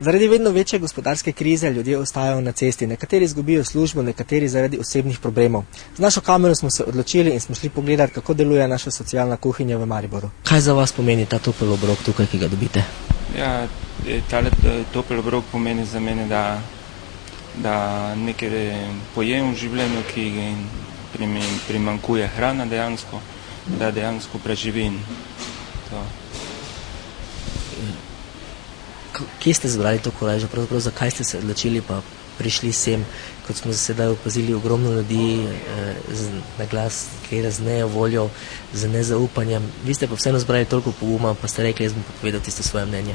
Zaradi vedno večje gospodarske krize ljudje ostajajo na cesti, nekateri izgubijo službo, nekateri zaradi osebnih problemov. Z našo kamero smo se odločili in smo šli pogledati, kako deluje naša socialna kuhinja v Mariboru. Kaj za vas pomeni ta topel obrok tukaj, ki ga dobite? Ja, tale topel obrok pomeni za mene, da nekaj pojem v življenju, ki primanjkuje hrana dejansko, da dejansko preživim to. Kje ste zbrali to korajžo? Pravzaprav zakaj ste se odločili pa prišli sem, kot smo sedaj opazili, ogromno ljudi na glas gleda z nevoljo, z nezaupanjem. Vi ste pa vseeno zbrali toliko poguma, pa ste rekli, jaz bom povedal tisto svoje mnenje.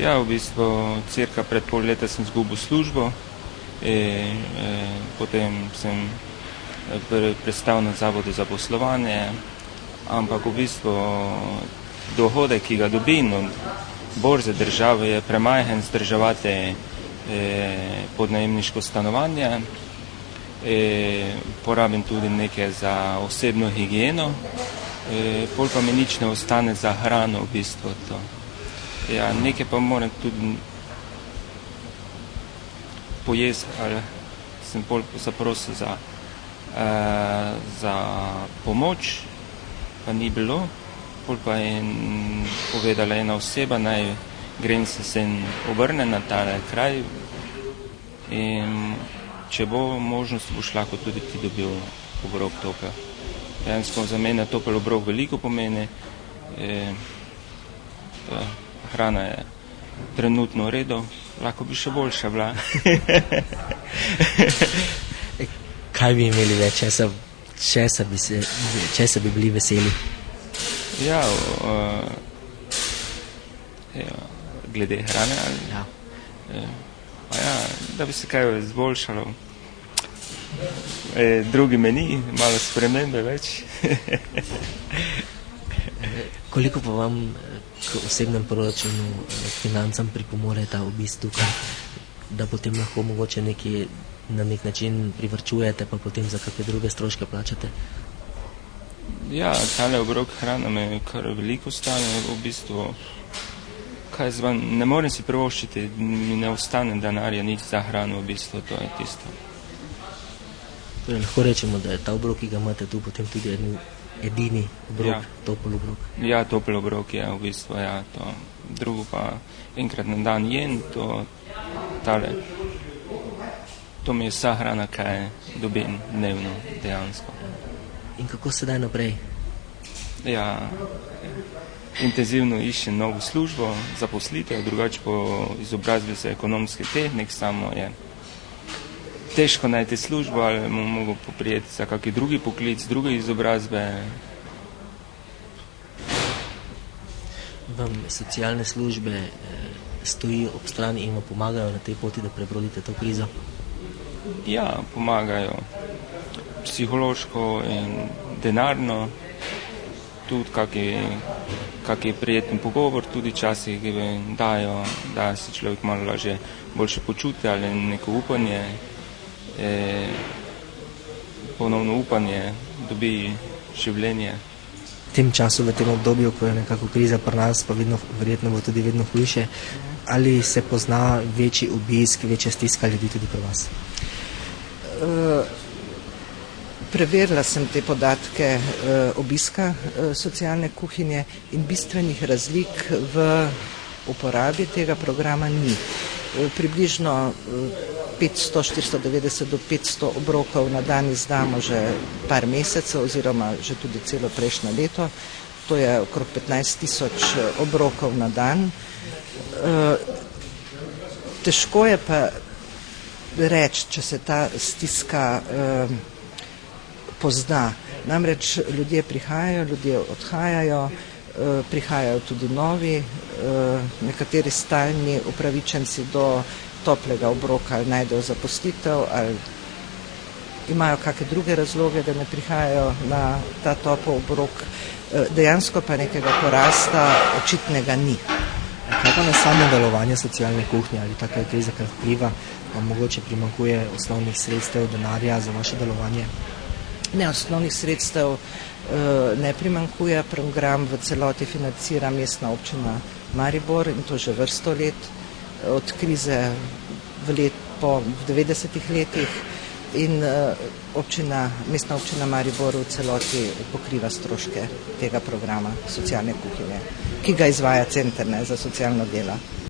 Ja, v bistvu cirka pred pol leta sem izgubil službo, potem sem prestal na zavodu za poslovanje, ampak v bistvu dohodek, ki ga dobim od borze države, je premajhen zdržavati podnajemniško stanovanje. Porabim tudi nekaj za osebno higieno, pol pa mi nič ne ostane za hrano v bistvu to. Ja, nekaj pa moram tudi pojesti, ali sem pol zaprosil za pomoč, pa ni bilo. Pol pa je povedala ena oseba, naj grem se obrne na tale kraj in če bo možnost, boš lahko tudi ti dobil obrok topel. Dejansko za mene topel obrok veliko pomeni. Hrana je trenutno v redu, lahko bi še boljša bila. Kaj bi imeli več, česa bi bili veseli? Ja, glede hrane ali? Ja, da bi se kaj izboljšalo. Drugi meni, malo spremembe več. Koliko pa vam k osebnem proračunu, financam pripomore ta obisk tukaj, da potem lahko mogoče nekaj na nek način privarčujete, pa potem za kakve druge stroške plačate? Ja, tale obrok hrana me kar veliko stane, v bistvu, ne morem si privoščiti, mi ne ostane denarja nič za hrano, v bistvu, to je tisto. Torej, lahko rečemo, da je ta obrok, ki ga imate tu, potem tudi edini obrok, ja. Topel obrok. Ja, topel obrok je v bistvu, ja, to. Drugo pa enkrat na dan jem, to mi je vsa hrana, kaj dobim dnevno, dejansko. In kako sedaj naprej? Ja, intenzivno iščem novo službo, zaposlitev, drugače po izobrazbi za ekonomski tehnik, samo je težko najti službo, ali mogo poprijeti za kakšen drugi poklic, druge izobrazbe. Vam socialne službe stojijo ob strani in vam pomagajo na tej poti, da prebrodite to krizo? Ja, pomagajo. Psihološko in denarno, tudi kak je prijeten pogovor, tudi časih dajo, da se človek malo lažje boljše počuti ali neko upanje, ponovno upanje dobi življenje. V tem času, v tem obdobju, ko je nekako kriza pri nas, pa verjetno bo tudi vedno hujše, ali se pozna večji obisk, večja stiska ljudi tudi pri vas? Preverila sem te podatke obiska socialne kuhinje in bistvenih razlik v uporabi tega programa ni. Približno 490 do 500 obrokov na dan izdamo že par mesecev oziroma že tudi celo prejšnje leto. To je okrog 15,000 obrokov na dan. Težko je pa reči, če se ta stiska pozna. Namreč ljudje prihajajo, ljudje odhajajo, prihajajo tudi novi, nekateri stalni upravičenci do toplega obroka ali najdejo zaposlitev ali imajo kakšne druge razloge, da ne prihajajo na ta topel obrok. Dejansko pa nekega porasta očitnega ni. Kaj pa na samo delovanje socialne kuhnje ali taka kriza, kaj vpliva, vam mogoče primanjkuje osnovnih sredstev, denarja za vaše delovanje? Ne, osnovnih sredstev ne primanjkuje. Program v celoti financira Mestna občina Maribor in to že vrsto let. od krize po 90-ih letih in mestna občina Maribor v celoti pokriva stroške tega programa socialne kuhinje, ki ga izvaja Center za socialno delo.